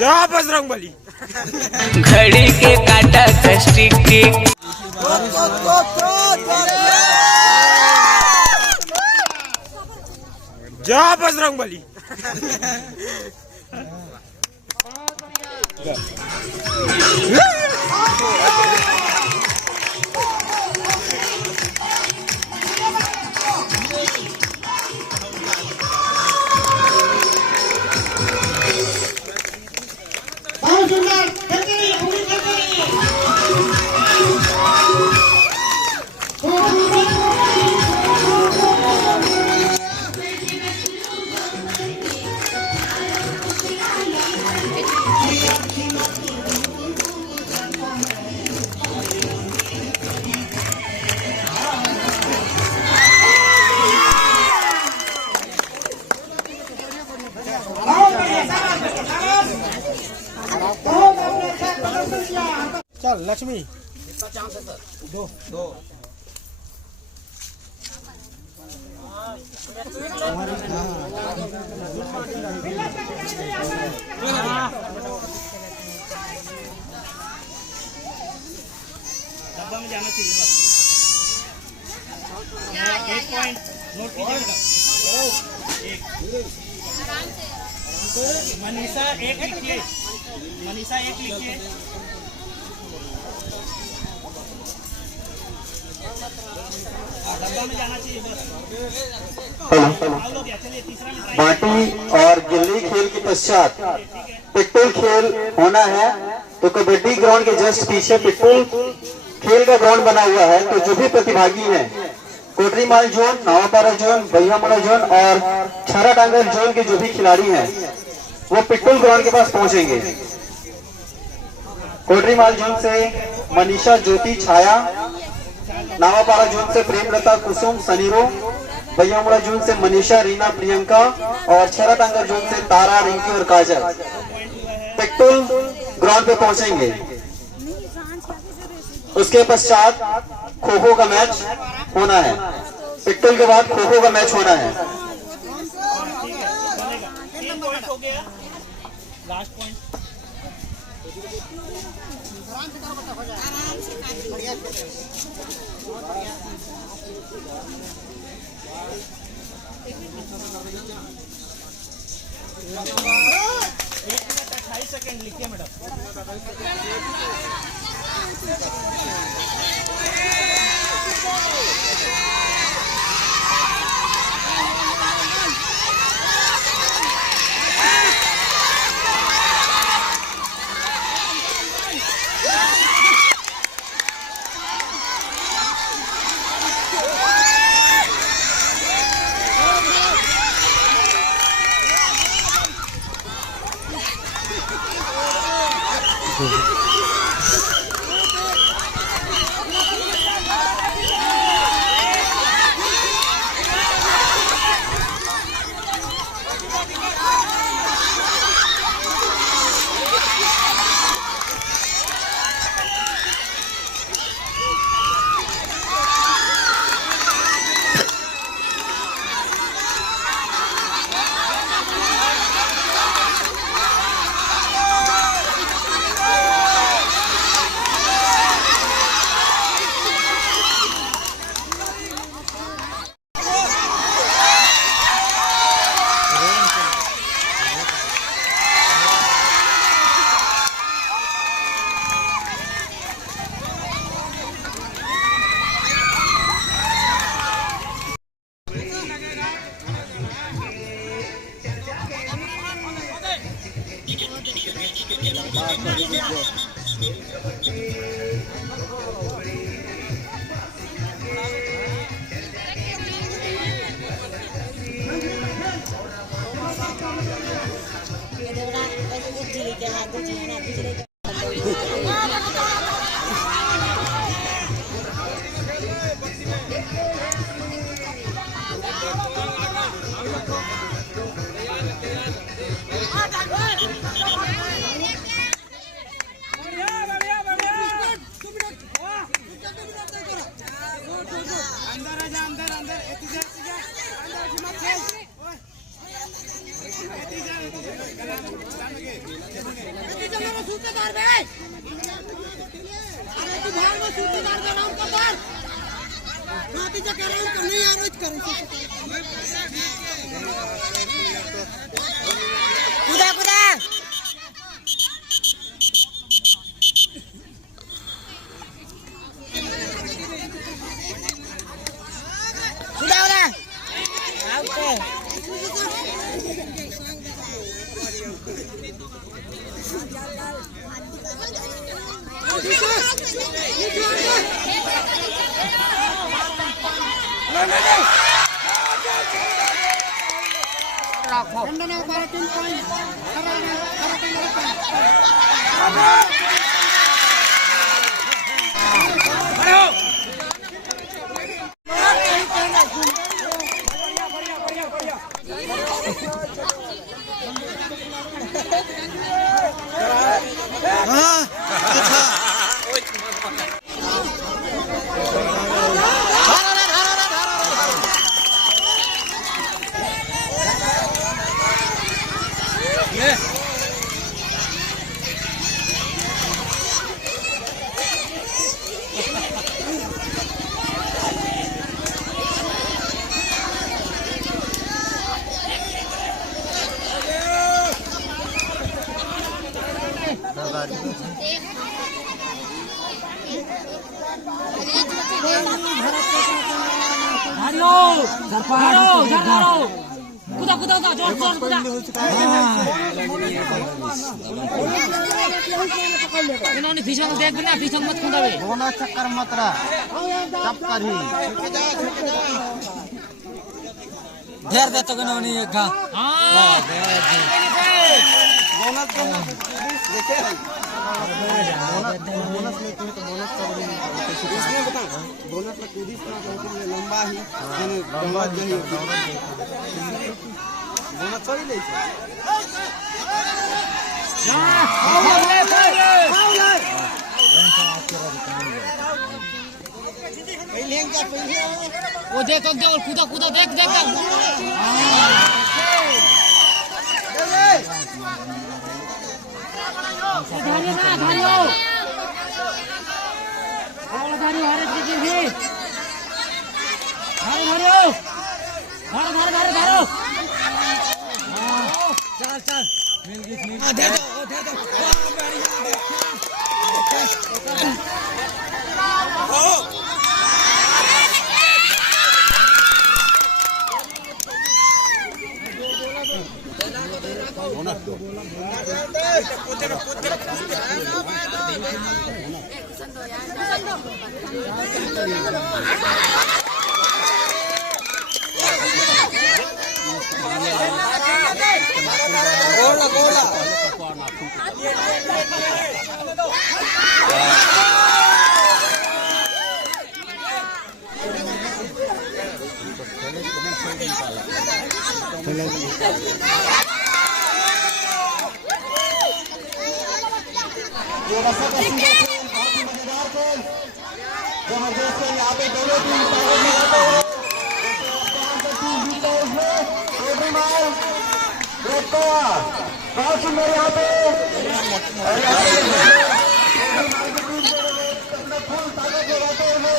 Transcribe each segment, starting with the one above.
क्या बजरंगबली। घड़ी के काटा टिक टिक। जा बजरंगबली। चल लक्ष्मी दो दो डब्बा में जाना चाहिए बस। एक पॉइंट नोट कीजिए। मनीषा एक लिखिए। मनीषा एक लिखिए। डब्बा में जाना चाहिए बस। बाटी और गिल्ली खेल के पश्चात पिट्टूल खेल होना है। तो कबड्डी ग्राउंड के जस्ट पीछे पिट्टूल खेल का ग्राउंड बना हुआ है। तो जो भी प्रतिभागी हैं कोटरीमाल जोन, नावापारा जोन, भैयामड़ा जोन और छारा टांगल जोन के जो भी खिलाड़ी हैं वो पिट्टूल ग्राउंड के पास पहुंचेंगे। कोटरीमाल जोन से मनीषा, ज्योति, छाया, नावापारा जोन से प्रेमलता, कुसुम, सनीरो, भैयामड़ा जोन से मनीषा, रीना, प्रियंका और छारा टांगल जोन से तारा, रिंकी और काजल पिट्टूल ग्राउंड पे पहुंचेंगे। उसके पश्चात खो खो का मैच होना है। पिट्टूल के बाद खो खो का मैच होना है। लास्ट पॉइंट एक मिनट 28 सेकंड लिखिए मैडम। अंदर कुदा कुदा कुदा जोर जोर कुदा इन्होंने भीषण देख बिना भीषण मत कुदा बे दोनों चक्कर मत रहा तब कर ही धेर दे तो गनोनी एक घा हां बोनस देखे बोनस लेते हैं तो बोनस का इसमें बता बोनस का कूदी लंबा ही लंबा जही बोनस थोड़ी ले वो देख देख और कूदा कूदा देख देख धारियो ना धारियो और धारियो हरे जी जी धारियो धारियो धार धार चल चल मिल गई दे दो जबरदस्त यहाँ पे दोनों टीम बहुत सुंदर यहाँ पे फुल ताकत लगाते हुए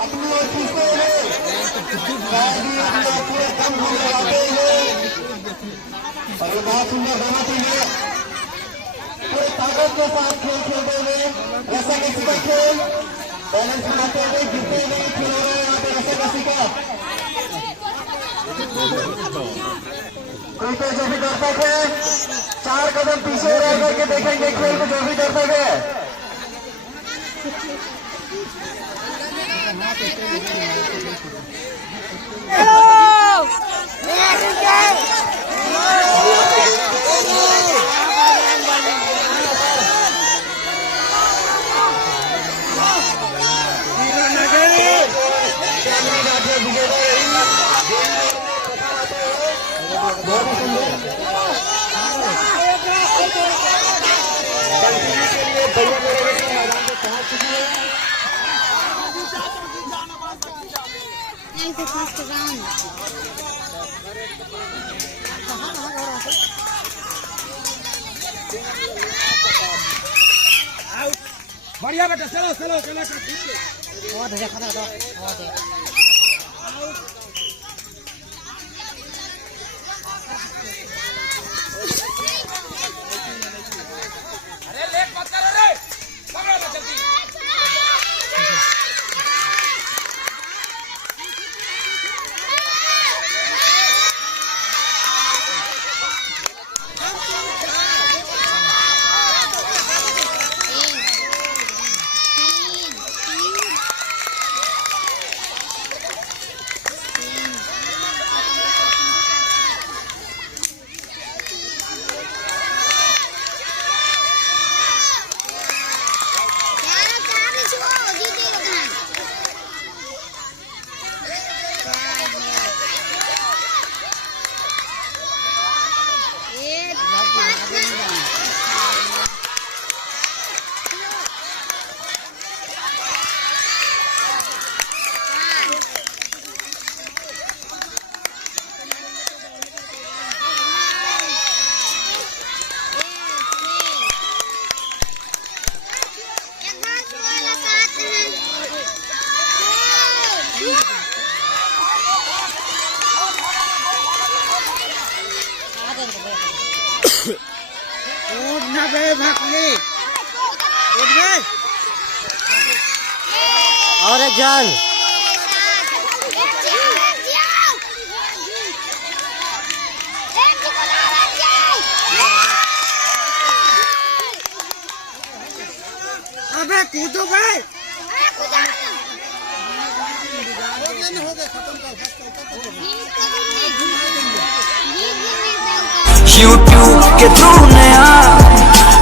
अपनी ओर खींचते हुए पूरे दम लगाते हुए और बहुत सुंदर दोनों टीमें पूरे ताकत के साथ खेल खेलते हुए ऐसा किसी का खेल बैलेंस बनाते हुए गिरते हुए खेल रहे हैं यहाँ पे ऐसा किसी का कोई तो जो भी दर्शक है 4 कदम पीछे रह करके देखेंगे खेल को जो भी दर्शक है बढ़िया बेटा चलो चलो चलो बहुत है खतरा तो बहुत है अरे लेट मत करो रे पकड़ो ना जल्दी और एक जान अबे कूदो भाई YouTube के थ्रू नया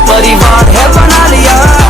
परिवार है बना लिया।